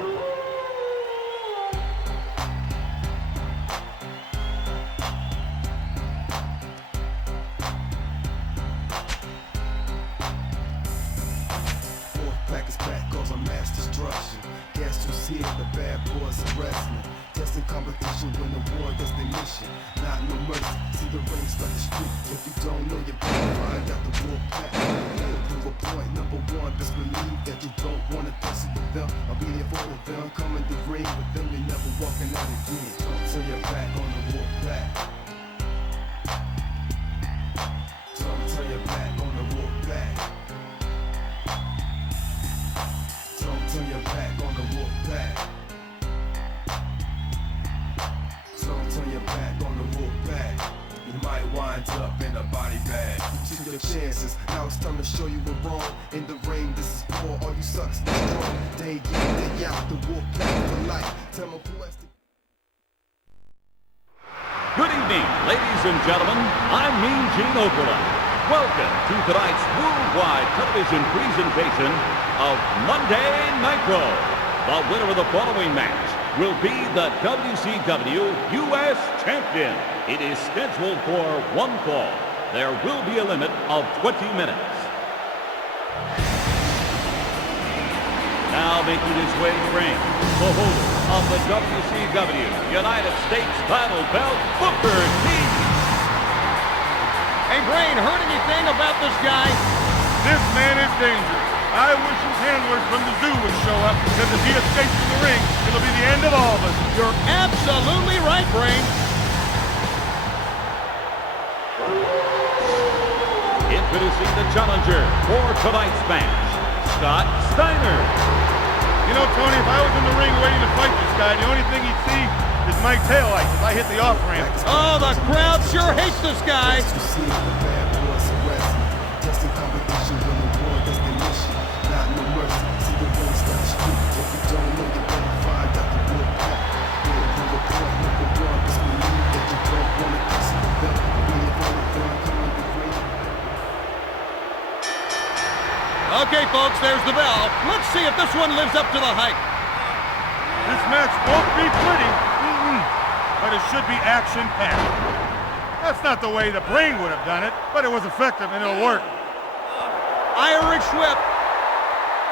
Back is back, cause I'm mass destruction. Guess who's here? The bad boys of wrestling. Testing competition when the war does their mission. Not no mercy, see the rings like the street. If you don't know, you better find out the war pack. Prove a point, number one, best believe that you don't wanna test it with them. I'll be there for them, come in the ring with them, you're never walking out again. Don't turn your back on the war pack. Don't turn your back on the war pack. Turn your back on the wolf pack. Don't turn your back on the wolf pack. You might wind up in a body bag. You took your chances, now it's time to show you we're wrong. In the ring, this is war, all you sucks destroy. Day in, day out, the wolf pack for life. Tell me who has to... Good evening, ladies and gentlemen. I'm Mean Gene Okerlund. Welcome to tonight's worldwide television presentation of Monday Nitro. The winner of the following match will be the WCW U.S. Champion. It is scheduled for one fall. There will be a limit of 20 minutes. Now making his way to the ring, the holder of the WCW United States title belt, Booker T. Hey, Brain, heard anything about this guy? This man is dangerous. I wish his handlers from the zoo would show up, because if he escapes from the ring, it'll be the end of all of us. You're absolutely right, Brain. Introducing the challenger for tonight's match, Scott Steiner. You know, Tony, if I was in the ring waiting to fight this guy, the only thing he'd see is my taillights if I hit the off-ramp. Oh, the crowd sure hates this guy. You see the bad boys of wrestling. Testing competition when the war does their mission. Not no mercy, see the rings like the street. If you don't know, you better find out the wolf pack. Yeah, prove a point, number one, best believe that you don't wanna test it with them. Be there for them, come in the ring. Okay, folks, there's the bell. Let's see if this one lives up to the hype. This match won't be pretty, but it should be action-packed. That's not the way the Brain would have done it, but it was effective and it'll work. Irish whip.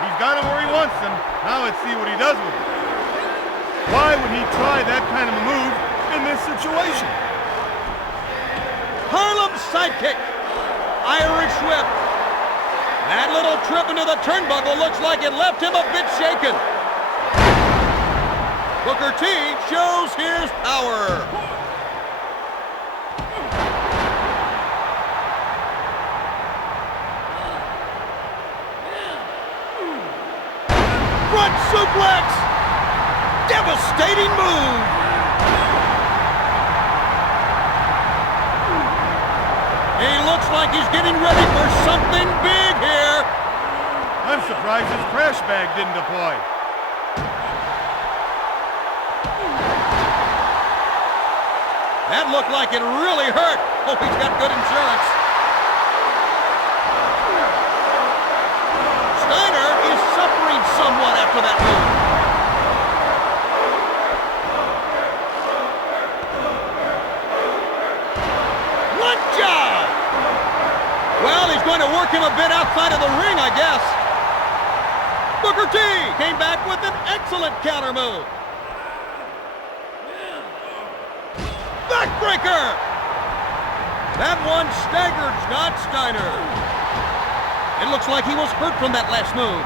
He's got him where he wants him. Now let's see what he does with it. Why would he try that kind of a move in this situation? Harlem sidekick. Irish whip. That little trip into the turnbuckle looks like it left him a bit shaken. Booker T shows his power. Front suplex. Devastating move. He looks like he's getting ready for something big here. I'm surprised his crash bag didn't deploy. That looked like it really hurt. Hope he's got good insurance. Steiner is suffering somewhat after that move. What job! Well, he's going to work him a bit outside of the ring, I guess. Booker T came back with an excellent counter move. Backbreaker! That one staggered Scott Steiner. It looks like he was hurt from that last move.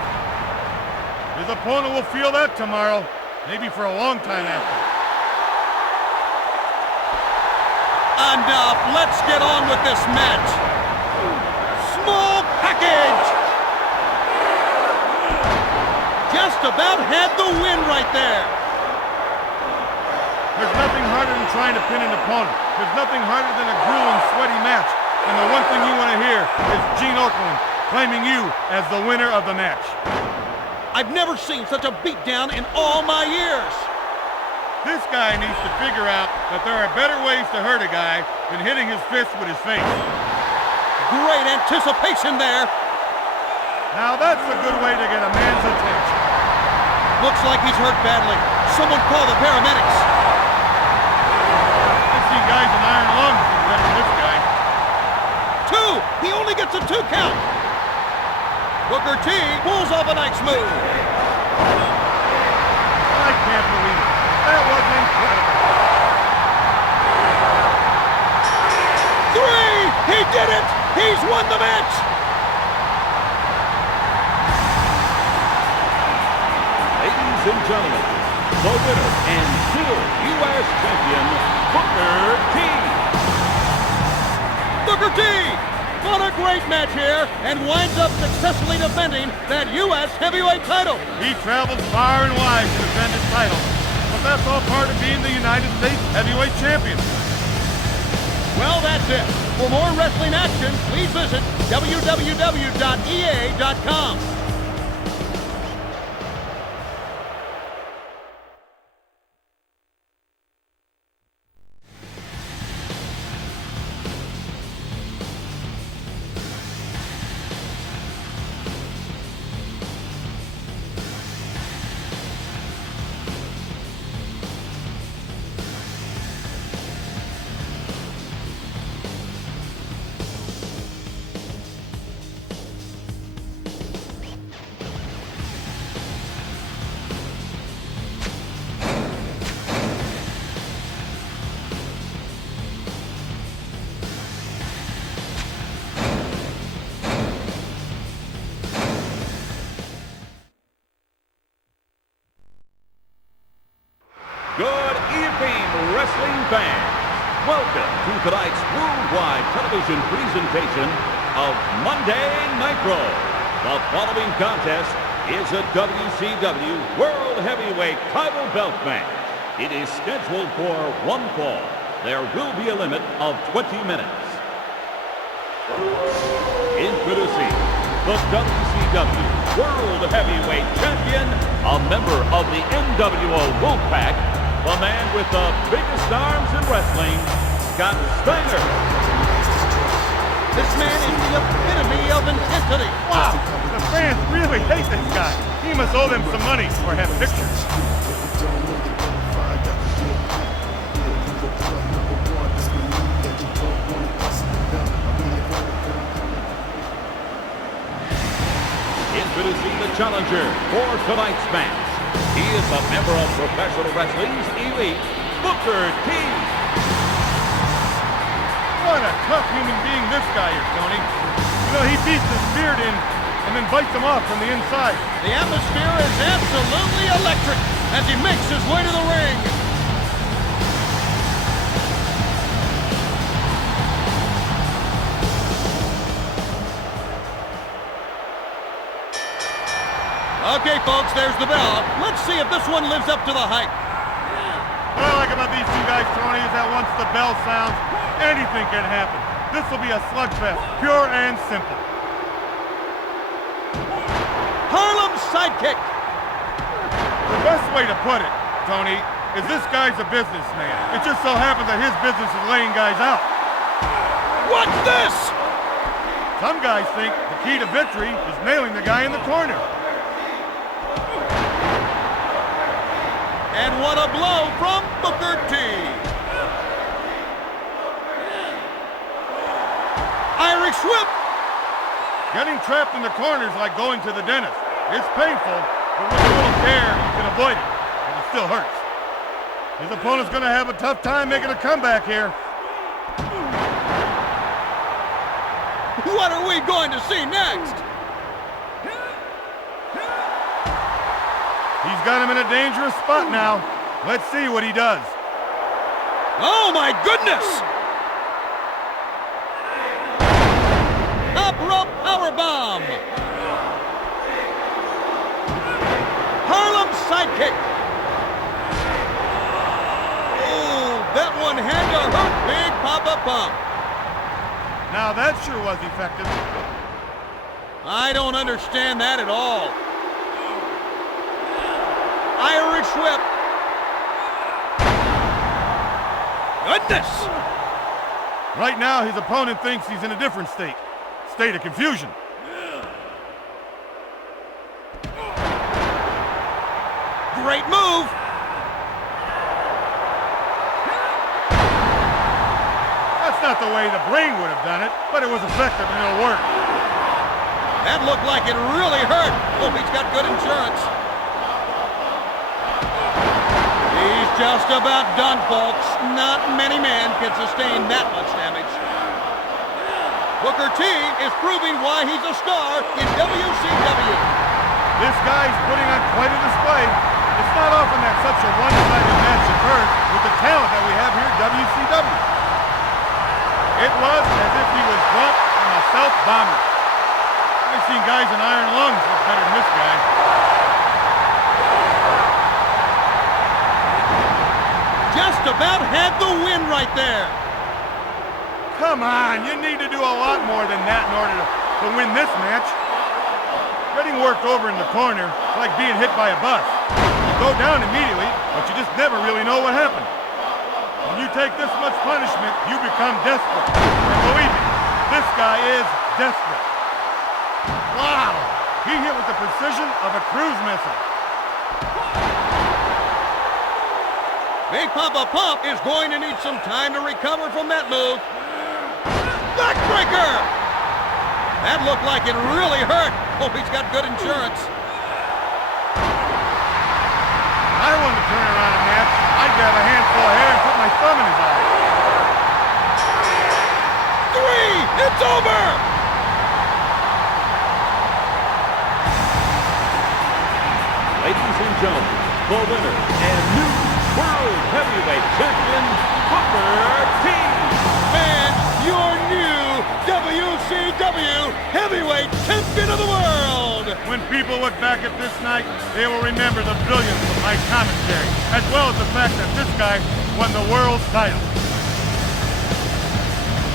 His opponent will feel that tomorrow, maybe for a long time after. Enough, let's get on with this match. Small package! Just about had the win right there. There's nothing harder than trying to pin an opponent. There's nothing harder than a grueling, sweaty match. And the one thing you want to hear is Gene Okerlund claiming you as the winner of the match. I've never seen such a beatdown in all my years. This guy needs to figure out that there are better ways to hurt a guy than hitting his fist with his face. Great anticipation there. Now that's a good way to get a man's attention. Looks like he's hurt badly. Someone call the paramedics. I've seen guys with iron lungs do better than this guy. 2! He only gets a 2 count. Booker T pulls off a nice move. I can't believe it. That was incredible. 3! He did it! He's won the match! Ladies and gentlemen, the winner and still U.S. champion, Booker T. Booker T! What a great match here, and winds up successfully defending that U.S. heavyweight title. He travels far and wide to defend his title, but that's all part of being the United States heavyweight champion. Well, that's it. For more wrestling action, please visit www.ea.com. Good evening, wrestling fans. Welcome to tonight's worldwide television presentation of Monday Nitro. The following contest is a WCW World Heavyweight Title Belt match. It is scheduled for one fall. There will be a limit of 20 minutes. Introducing the WCW World Heavyweight Champion, a member of the NWO Wolfpack, the man with the biggest arms in wrestling, Scott Steiner. This man is the epitome of intensity. Wow, the fans really hate this guy. He must owe them some money or have pictures. Introducing the challenger for tonight's match. He is a member of professional wrestling's elite, Booker T. What a tough human being this guy is, Tony. You know, he beats the Spirit in and then bites him off from the inside. The atmosphere is absolutely electric as he makes his way to the ring. Okay, folks, there's the bell. Let's see if this one lives up to the hype. What I like about these two guys, Tony, is that once the bell sounds, anything can happen. This will be a slugfest, pure and simple. Harlem's sidekick. The best way to put it, Tony, is this guy's a businessman. It just so happens that his business is laying guys out. What's this? Some guys think the key to victory is nailing the guy in the corner. And what a blow from Booker T. Irish whip. Getting trapped in the corner is like going to the dentist. It's painful, but with a little care, you can avoid it. And it still hurts. His opponent's going to have a tough time making a comeback here. What are we going to see next? He's got him in a dangerous spot now. Let's see what he does. Oh my goodness! Top rope powerbomb. Harlem's sidekick. Oh, that one had to hurt Big Papa Pump. Now that sure was effective. I don't understand that at all. Irish whip. Goodness! Right now, his opponent thinks he's in a different state of confusion. great move. That's not the way the brain would have done it, but it was effective and it'll work. That looked like it really hurt. Hope he's got good insurance. He's just about done, folks. Not many men can sustain that much damage. Booker T is proving why he's a star in WCW. This guy's putting on quite a display. It's not often that such a one-sided match occurs with the talent that we have here at WCW. It was as if he was drunk from a self-bomber. I've seen guys in iron lungs look better than this guy. Just about had the win right there. Come on, you need to do a lot more than that in order to win this match. Getting worked over in the corner is like being hit by a bus. You go down immediately, but you just never really know what happened. When you take this much punishment, you become desperate. And believe me, this guy is desperate. Wow! He hit with the precision of a cruise missile. Big Papa Pump is going to need some time to recover from that move. Backbreaker! That looked like it really hurt. Hope he's got good insurance. I wanted to turn around a match. I'd grab a handful of hair and put my thumb in his eye. 3! It's over! Ladies and gentlemen, the winner and new World Heavyweight Champion, Booker T. And your new WCW Heavyweight Champion of the World! When people look back at this night, they will remember the brilliance of my commentary, as well as the fact that this guy won the world title.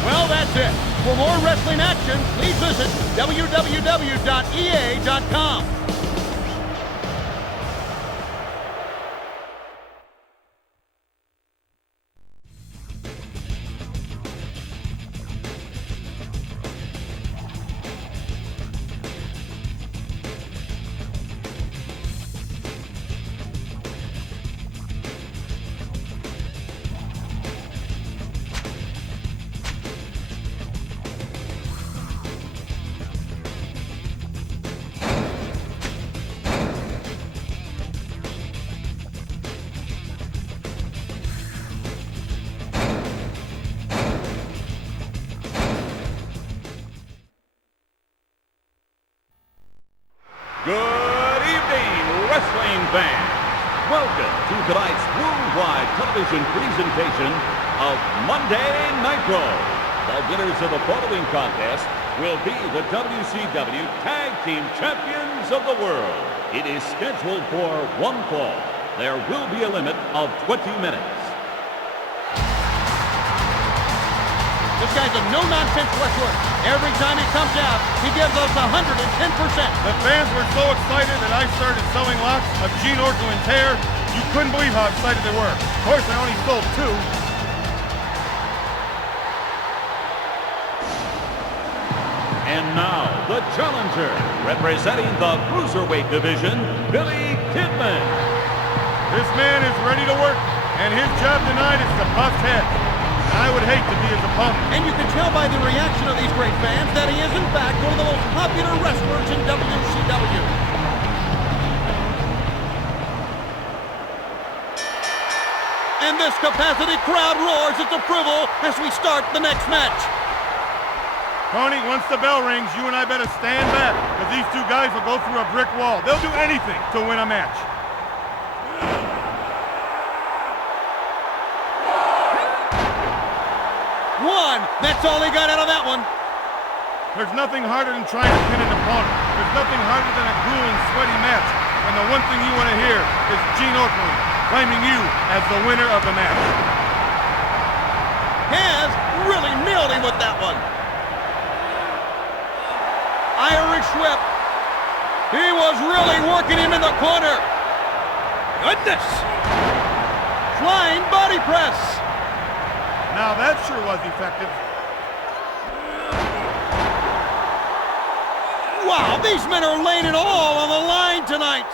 Well, that's it. For more wrestling action, please visit www.ea.com. Good evening, wrestling fans. Welcome to tonight's worldwide television presentation of Monday Nitro. The winners of the following contest will be the WCW Tag Team Champions of the World. It is scheduled for one fall. There will be a limit of 20 minutes. This guy's a no-nonsense wrestler. Every time he comes out, he gives us 110%. The fans were so excited that I started selling lots of Gene Orkerland tear. You couldn't believe how excited they were. Of course, I only sold 2. And now, the challenger, representing the Cruiserweight division, Billy Kidman. This man is ready to work, and his job tonight is to bust heads. I would hate to be his opponent. And you can tell by the reaction of these great fans that he is, in fact, one of the most popular wrestlers in WCW. And this capacity crowd roars its approval as we start the next match. Tony, once the bell rings, you and I better stand back, because these two guys will go through a brick wall. They'll do anything to win a match. That's all he got out of that one. There's nothing harder than trying to pin an opponent. There's nothing harder than a grueling, sweaty match. And the one thing you want to hear is Gene Orkerland claiming you as the winner of the match. Has really nailed him with that one. Irish whip. He was really working him in the corner. Goodness. Flying body press. Now that sure was effective. Wow, these men are laying it all on the line tonight.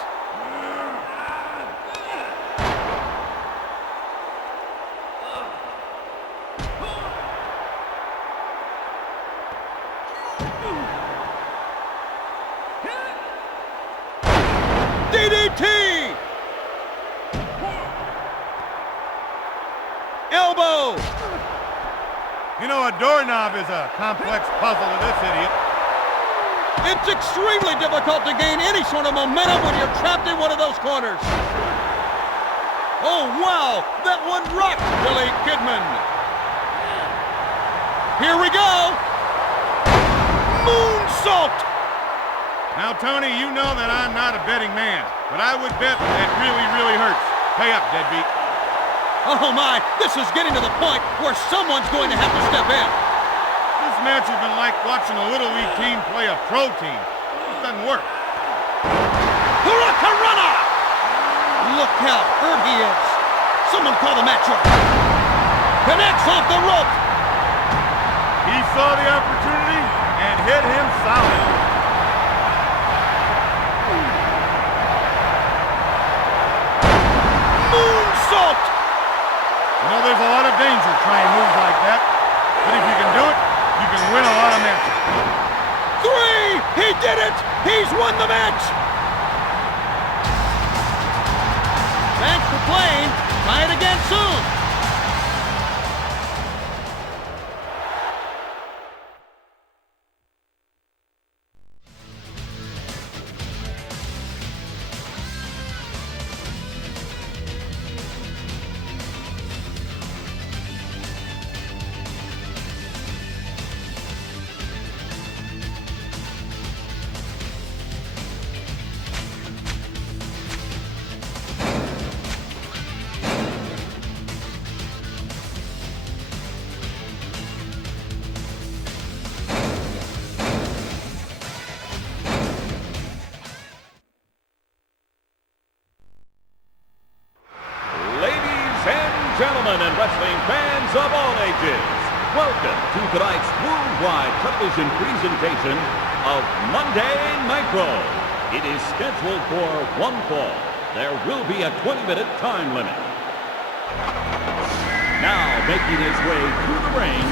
elbow. You know, a doorknob is a complex puzzle to this idiot. It's extremely difficult to gain any sort of momentum when you're trapped in one of those corners. Oh, wow, that one rocked Billy Kidman. Here we go. Moonsault. Now, Tony, you know that I'm not a betting man, but I would bet that really, really hurts. Pay up, deadbeat. Oh my, this is getting to the point where someone's going to have to step in. This match has been like watching a Little League team play a pro team. It doesn't work. Hurricanrana! Look how hurt he is. Someone call the match off. Connects off the rope. He saw the opportunity and hit him solid. Moonsault! You know, there's a lot of danger trying moves like that, but if you can do it, you can win a lot of matches. 3! He did it! He's won the match! Thanks for playing. Try it again soon. Gentlemen and wrestling fans of all ages, welcome to tonight's worldwide television presentation of Monday Nitro. It is scheduled for one fall. There will be a 20-minute time limit. Now making his way to the ring,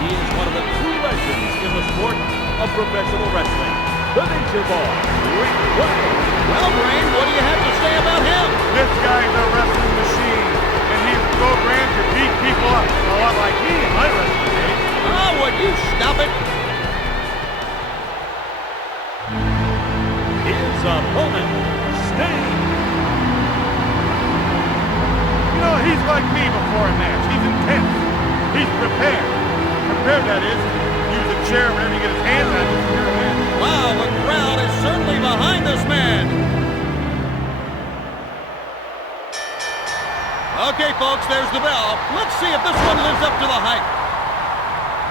he is one of the true legends in the sport of professional wrestling, the Nature Boy, Ric Flair. Well, Brain, what do you have to say about him? This guy's a wrestling machine, and he's programmed to beat people up, a lot like me in my wrestling days. Oh, would you stop it? His opponent, Sting. You know, he's like me before a match. He's intense. He's prepared. Prepared, that is. Use a chair whenever you get his hands on it. Wow, the crowd is certainly behind this man. Okay, folks, there's the bell. Let's see if this one lives up to the hype.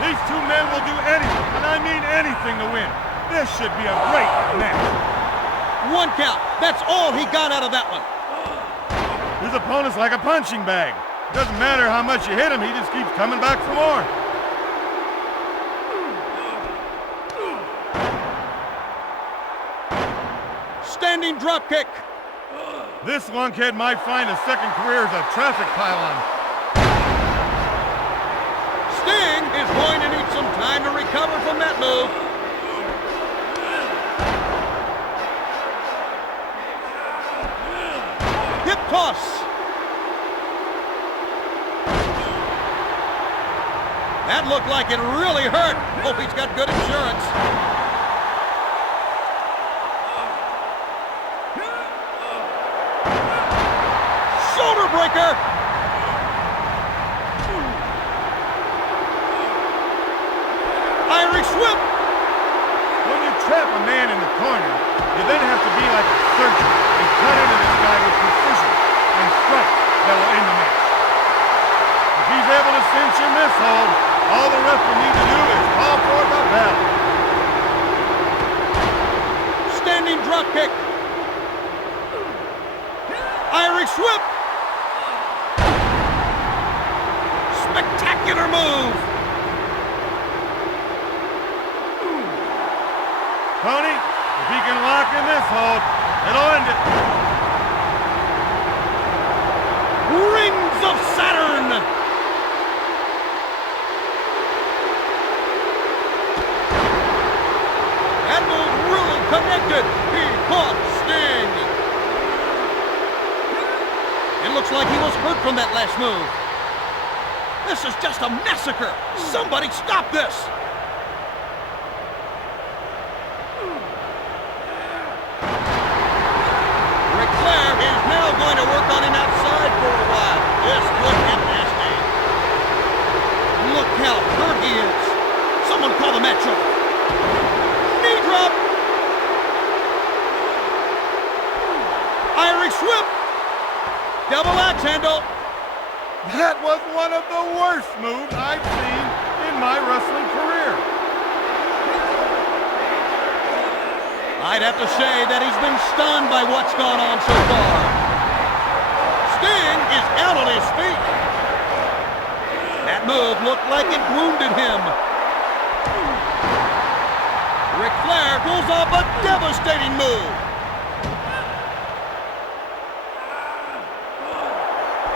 These two men will do anything, and I mean anything to win. This should be a great match. One count. That's all he got out of that one. His opponent's like a punching bag. Doesn't matter how much you hit him, he just keeps coming back for more. Standing drop kick. This lunkhead might find a second career as a traffic pylon. Sting is going to need some time to recover from that move. Hip toss. That looked like it really hurt. Hope he's got good insurance. Shoulder breaker. Irish whip. When you trap a man in the corner, you then have to be like a surgeon and cut into this guy with precision and strikes that will end the match. If he's able to cinch in this hold, all the ref will need to do is call for the bell. Standing drop kick. Irish whip. Spectacular move. Tony, if he can lock in this hold, it'll end it. Rings of Saturn. That move really connected. He caught Sting. It looks like he was hurt from that last move. This is just a massacre. Somebody stop this. Ric Flair is now going to work on him outside for a while. This could get nasty. Look how hurt he is. Someone call the Metro. Knee drop. Irish whip. Double axe handle. That was one of the worst moves I've seen in my wrestling career. I'd have to say that he's been stunned by what's gone on so far. Sting is out on his feet. That move looked like it wounded him. Ric Flair pulls off a devastating move.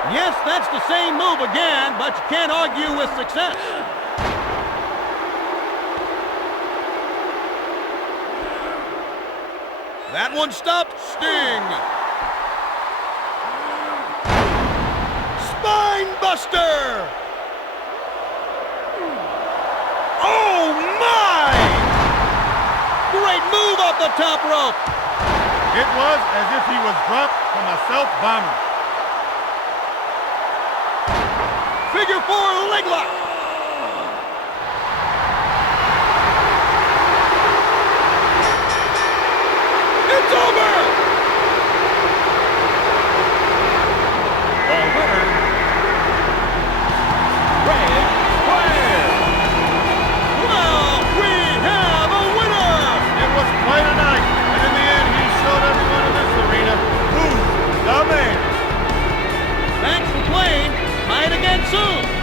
Yes, that's the same move again, but you can't argue with success. That one stopped Sting. Spine buster. Oh my! Great move off the top rope. It was as if he was dropped from a self-bomber. Figure 4 leg lock. It's over. The winner, Rey Mysterio. Well, we have a winner. It was quite a night, and in the end, he showed everyone in this arena who's the man. Thanks for playing. Try it again soon.